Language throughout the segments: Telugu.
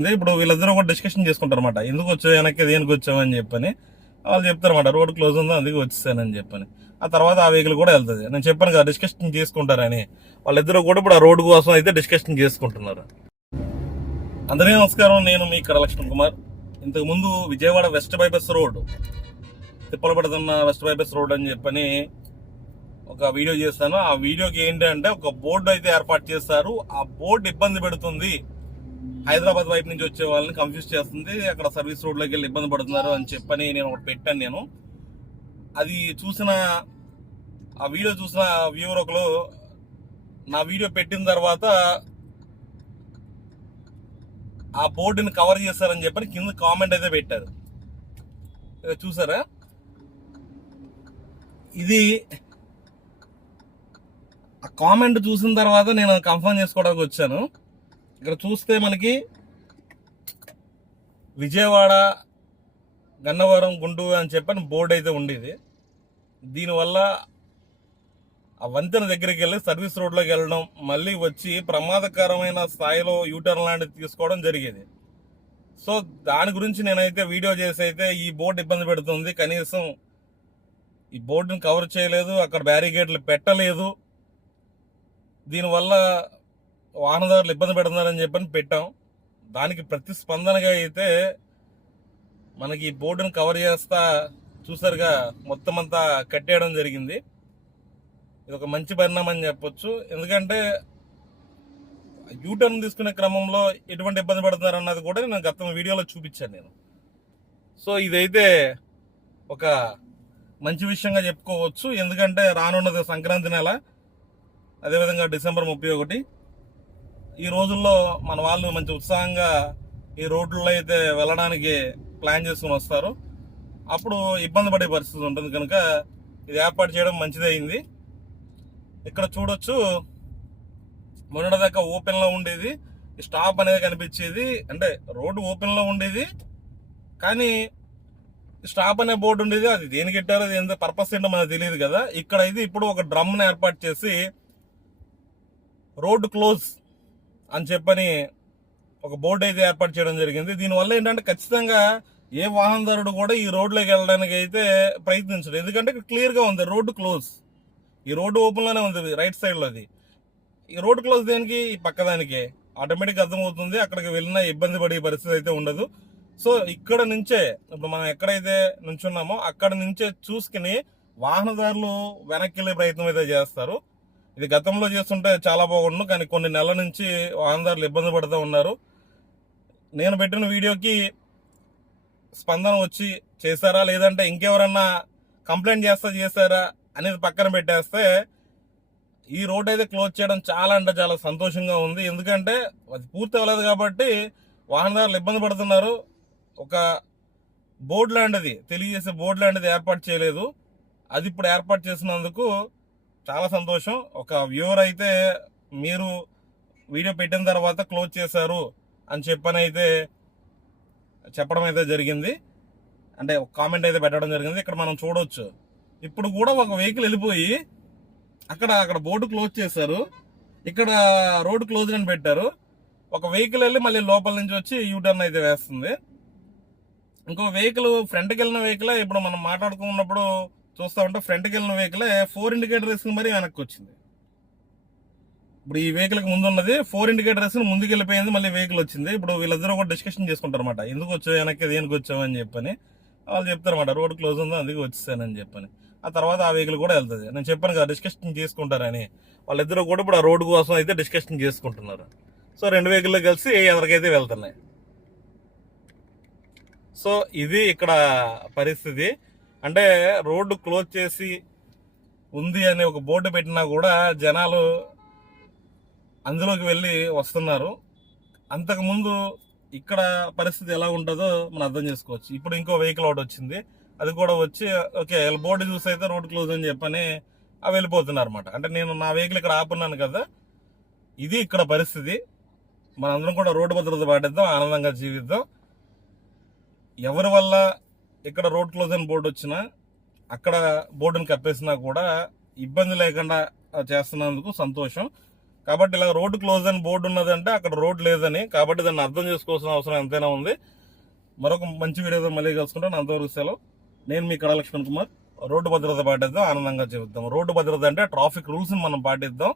ఇప్పుడు వీళ్ళిద్దరూ కూడా డిస్కషన్ చేసుకుంటారు అనమాట ఎందుకు వచ్చావు? వెనక్కి దేనికి వచ్చావు? అని చెప్పని వాళ్ళు చెప్తారు అనమాట రోడ్ క్లోజ్ ఉందో? అందుకే వచ్చేసానని చెప్పని. ఆ తర్వాత ఆ వెహికల్ కూడా వెళ్తుంది. నేను చెప్పాను కదా డిస్కషన్ చేసుకుంటారని. వాళ్ళిద్దరూ కూడా ఇప్పుడు ఆ రోడ్డు కోసం అయితే డిస్కషన్ చేసుకుంటున్నారు. అందరికీ నమస్కారం. నేను మీ కరలక్ష్మణ్ కుమార్. ఇంతకుముందు విజయవాడ వెస్ట్ బైపాస్ రోడ్ తిప్పలు పడుతున్న వెస్ట్ బైపాస్ రోడ్ అని చెప్పని ఒక వీడియో చేస్తాను ఆ వీడియోకి ఏంటంటే ఒక బోర్డు అయితే ఏర్పాటు చేస్తారు ఆ బోర్డు ఇబ్బంది పెడుతుంది. హైదరాబాద్ వైపు నుంచి వచ్చే వాళ్ళని కన్ఫ్యూజ్ చేస్తుంది. అక్కడ సర్వీస్ రోడ్లోకి వెళ్ళి ఇబ్బంది పడుతున్నారు అని చెప్పని నేను ఒకటి పెట్టాను నేను. అది చూసిన ఆ వీడియో చూసిన వ్యూవర్ ఒకరు నా వీడియో పెట్టిన తర్వాత ఆ బోర్డుని కవర్ చేస్తారని చెప్పని కింద కామెంట్ అయితే పెట్టారు. చూసారా? ఇది ఆ కామెంట్ చూసిన తర్వాత నేను కన్ఫర్మ్ చేసుకోవడానికి వచ్చాను. ఇక్కడ చూస్తే మనకి విజయవాడ గన్నవరం గుంటూరు అని చెప్పని బోర్డు అయితే ఉండేది. దీనివల్ల ఆ వంతెన దగ్గరికి వెళ్ళి సర్వీస్ రోడ్లోకి వెళ్ళడం మళ్ళీ వచ్చి ప్రమాదకరమైన స్థాయిలో యూటర్న్ లాంటిది తీసుకోవడం జరిగేది. సో దాని గురించి నేనైతే వీడియో చేసి అయితే ఈ బోర్డు ఇబ్బంది పెడుతుంది. కనీసం ఈ బోర్డుని కవర్ చేయలేదు అక్కడ బ్యారికేడ్లు పెట్టలేదు. దీనివల్ల వాహనదారులు ఇబ్బంది పెడుతున్నారని చెప్పని పెట్టాం. దానికి ప్రతిస్పందనగా అయితే మనకి ఈ బోర్డును కవర్ చేస్తా చూసారుగా మొత్తం అంతా కట్టేయడం జరిగింది. ఇది ఒక మంచి పరిణామం అని చెప్పొచ్చు. ఎందుకంటే యూటర్న్ తీసుకునే క్రమంలో ఎటువంటి ఇబ్బంది పడుతున్నారు అన్నది కూడా నేను గత వీడియోలో చూపించాను నేను. సో ఇదైతే ఒక మంచి విషయంగా చెప్పుకోవచ్చు. ఎందుకంటే రానున్నది సంక్రాంతి నెల అదేవిధంగా డిసెంబర్ ముప్పై ఒకటి. ఈ రోజుల్లో మన వాళ్ళు మంచి ఉత్సాహంగా ఈ రోడ్లలో అయితే వెళ్ళడానికి ప్లాన్ చేసుకుని వస్తారు. అప్పుడు ఇబ్బంది పడే పరిస్థితి ఉంటుంది కనుక ఇది ఏర్పాటు చేయడం మంచిదైంది ఇక్కడ చూడొచ్చు మొన్నటిదాకా ఓపెన్లో ఉండేది స్టాప్ అనేది కనిపించేది. అంటే రోడ్డు ఓపెన్లో ఉండేది కానీ స్టాప్ అనే బోర్డు ఉండేది. అది దేనికి పెట్టారో అది ఎంత పర్పస్ ఏంటో మనకు తెలియదు కదా. ఇక్కడ అయితే ఇప్పుడు ఒక డ్రమ్ను ఏర్పాటు చేసి రోడ్డు క్లోజ్ అని చెప్పని ఒక బోర్డు అయితే ఏర్పాటు చేయడం జరిగింది. దీనివల్ల ఏంటంటే ఖచ్చితంగా ఏ వాహనదారుడు కూడా ఈ రోడ్లోకి వెళ్ళడానికి అయితే ప్రయత్నించడు. ఎందుకంటే క్లియర్గా ఉంది రోడ్డు క్లోజ్. ఈ రోడ్డు ఓపెన్లోనే ఉంది రైట్ సైడ్లో అది. ఈ రోడ్డు క్లోజ్ దేనికి? ఈ పక్కదానికి. ఆటోమేటిక్ అర్థమవుతుంది అక్కడికి వెళ్ళినా ఇబ్బంది పడే పరిస్థితి అయితే ఉండదు. సో ఇక్కడ నుంచే ఇప్పుడు మనం ఎక్కడైతే నుంచున్నామో అక్కడ నుంచే చూసుకుని వాహనదారులు వెనక్కి వెళ్ళే ప్రయత్నం అయితే చేస్తారు. ఇది గతంలో చేస్తుంటే చాలా బాగుండు కానీ కొన్ని నెలల నుంచి ఆంధ్రాలు ఇబ్బంది పడుతూ ఉన్నారు. నేను పెట్టిన వీడియోకి స్పందన వచ్చి చేశారా లేదంటే ఇంకెవరన్నా కంప్లైంట్ చేస్తా చేశారా అనేది పక్కన పెట్టేస్తే ఈ రోడ్ అయితే క్లోజ్ చేయడం చాలా అంటే చాలా సంతోషంగా ఉంది. ఎందుకంటే అది పూర్తి అవ్వలేదు కాబట్టి వాహనదారులు ఇబ్బంది పడుతున్నారు. ఒక బోర్డు లాంటిది తెలియజేసే బోర్డు లాంటిది ఏర్పాటు చేయలేదు. అది ఇప్పుడు ఏర్పాటు చేసినందుకు చాలా సంతోషం. ఒక వ్యూవర్ అయితే మీరు వీడియో పెట్టిన తర్వాత క్లోజ్ చేశారు అని చెప్పని అయితే చెప్పడం అయితే జరిగింది. అంటే ఒక కామెంట్ అయితే పెట్టడం జరిగింది. ఇక్కడ మనం చూడవచ్చు ఇప్పుడు కూడా ఒక వెహికల్ వెళ్ళిపోయి అక్కడ అక్కడ బోర్డు క్లోజ్ చేశారు. ఇక్కడ రోడ్ క్లోజ్ అని పెట్టారు. ఒక వెహికల్ వెళ్ళి మళ్ళీ లోపల నుంచి వచ్చి యూటర్న్ అయితే వేస్తుంది. ఇంకో వెహికల్ ఫ్రంట్కి వెళ్ళిన వెహికల్ ఇప్పుడు మనం మాట్లాడుకున్నప్పుడు చూస్తా ఉంటే ఫ్రంట్కి వెళ్ళిన వెహికల్ ఫోర్ ఇండికేటర్ వేసుకుని మరీ వెనక్కి వచ్చింది. ఇప్పుడు ఈ వెహికల్కి ముందున్నది ముందు ఉన్నది ఫోర్ ఇండికేటర్ వేసుకుని ముందుకు వెళ్ళిపోయింది మళ్ళీ వెహికల్ వచ్చింది. ఇప్పుడు వీళ్ళిద్దరూ కూడా డిస్కషన్ చేసుకుంటారు అనమాట ఎందుకు వచ్చావు వెనక్కి దేనికి వచ్చావు అని చెప్పని. వాళ్ళు చెప్తారన్నమాట రోడ్ క్లోజ్ ఉందో అందుకే వచ్చేసానని చెప్పని. ఆ తర్వాత ఆ వెహికల్ కూడా వెళ్తుంది. నేను చెప్పాను కదా డిస్కషన్ చేసుకుంటారని. వాళ్ళిద్దరూ కూడా ఇప్పుడు ఆ రోడ్డు కోసం అయితే డిస్కషన్ చేసుకుంటున్నారు. సో రెండు వెహికల్ కలిసి ఎదరికైతే వెళ్తున్నాయి. సో ఇది ఇక్కడ పరిస్థితి. అంటే రోడ్డు క్లోజ్ చేసి ఉంది అని ఒక బోర్డు పెట్టినా కూడా జనాలు అందులోకి వెళ్ళి వస్తున్నారు. అంతకుముందు ఇక్కడ పరిస్థితి ఎలా ఉంటుందో మనం అర్థం చేసుకోవచ్చు. ఇప్పుడు ఇంకో వెహికల్ ఒకటి వచ్చింది. అది కూడా వచ్చి ఓకే బోర్డు చూసి అయితే రోడ్ క్లోజ్ అని చెప్పని అవి వెళ్ళిపోతున్నారు అనమాట అంటే నేను నా వెహికల్ ఇక్కడ ఆపున్నాను కదా ఇది ఇక్కడ పరిస్థితి. మనందరం కూడా రోడ్డు భద్రత పాటిద్దాం ఆనందంగా జీవిద్దాం. ఎవరి వల్ల ఇక్కడ రోడ్ క్లోజ్ అని బోర్డు వచ్చినా అక్కడ బోర్డుని కప్పేసినా కూడా ఇబ్బంది లేకుండా చేస్తున్నందుకు సంతోషం. కాబట్టి ఇలా రోడ్డు క్లోజ్ అని బోర్డు ఉన్నదంటే అక్కడ రోడ్ లేదని కాబట్టి దాన్ని అర్థం చేసుకోవాల్సిన అవసరం ఎంతైనా ఉంది. మరొక మంచి వీడియోతో మళ్ళీ కలుసుకుంటాను అంతవరకు సెలవు. నేను మీ కళ లక్ష్మణ్ కుమార్. రోడ్డు భద్రత పాటిద్దాం ఆనందంగా చెబుతాం రోడ్డు భద్రత అంటే ట్రాఫిక్ రూల్స్ని మనం పాటిద్దాం.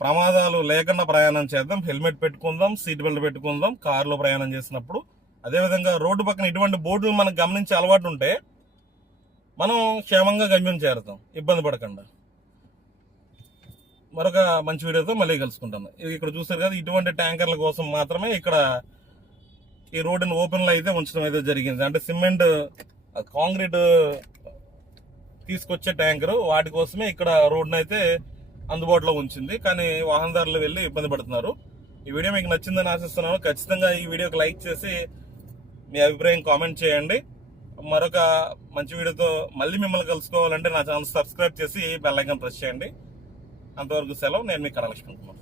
ప్రమాదాలు లేకుండా ప్రయాణం చేద్దాం. హెల్మెట్ పెట్టుకుందాం సీట్ బెల్ట్ పెట్టుకుందాం కారులో ప్రయాణం చేసినప్పుడు. అదేవిధంగా రోడ్డు పక్కన ఇటువంటి బోర్డులు మనకు గమనించే అలవాటు ఉంటే మనం క్షేమంగా గమ్యం చేరుతాం. ఇబ్బంది పడకుండా. మరొక మంచి వీడియోతో మళ్ళీ కలుసుకుంటాను ఇది ఇక్కడ చూస్తారు కదా ఇటువంటి ట్యాంకర్ల కోసం మాత్రమే ఇక్కడ ఈ రోడ్డుని ఓపెన్లో అయితే ఉంచడం అయితే జరిగింది. అంటే సిమెంట్ కాంక్రీట్ తీసుకొచ్చే ట్యాంకర్ వాటి కోసమే ఇక్కడ రోడ్డును అయితే అందుబాటులో ఉంచింది. కానీ వాహనదారులు వెళ్ళి ఇబ్బంది పడుతున్నారు. ఈ వీడియో మీకు నచ్చిందని ఆశిస్తున్నాను. ఖచ్చితంగా ఈ వీడియోకి లైక్ చేసి మీ అభిప్రాయం కామెంట్ చేయండి. మరొక మంచి వీడియోతో మళ్ళీ మిమ్మల్ని కలుసుకోవాలంటే నా ఛానల్ సబ్స్క్రైబ్ చేసి బెల్లైకన్ ప్రెస్ చేయండి. అంతవరకు సెలవు. నేను మీ కళలక్ష్మి కుమార్.